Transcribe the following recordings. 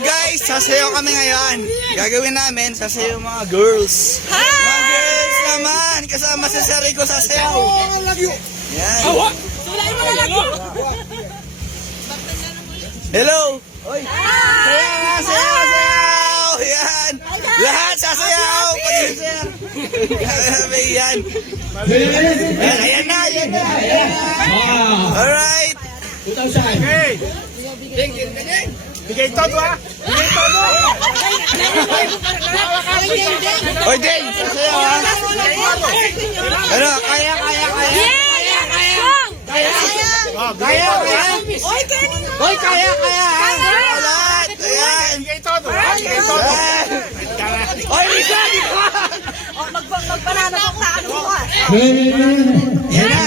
guys, sasayaw kami ngayon. Gagawin namin, sasayaw mga girls. Mga girls naman, kasama si Sir Rico sasayaw. Yan. Hello. Oy. Sayaw, sayaw, sayaw. Yan. Lahat sasayaw. Pati si Sir. Yan. Ayan na, ayan na. Alright. Hey! Bigay todo ha! Bigay todo! Oy, Ding! Sasayaw ha! Ano? Kaya! Kaya! Oy, kaya! Alright! Ayan! Bigay todo ha! Bigay todo! Oy, Lisa! Magpananapok na ano mo ah. Yan na!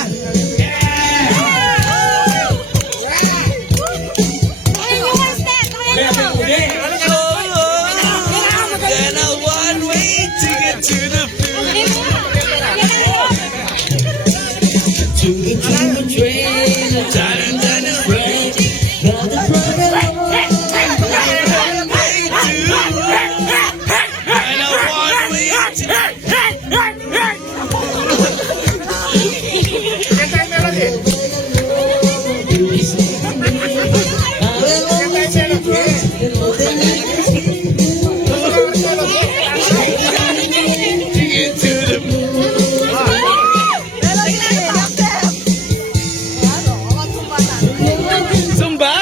Then a one way ticket to the train. Zumba?